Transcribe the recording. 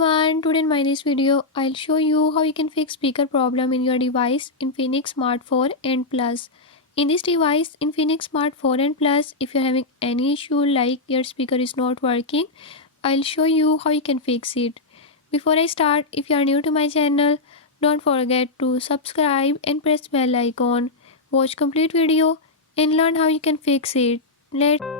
everyone, today in my this video I'll show you how you can fix speaker problem in your device Infinix Smart 4 and Plus. In this device Infinix Smart 4 and Plus, if you're having any issue like your speaker is not working, I'll show you how you can fix it. Before I start, if you are new to my channel, don't forget to subscribe and press bell icon. Watch complete video and learn how you can fix it. Let's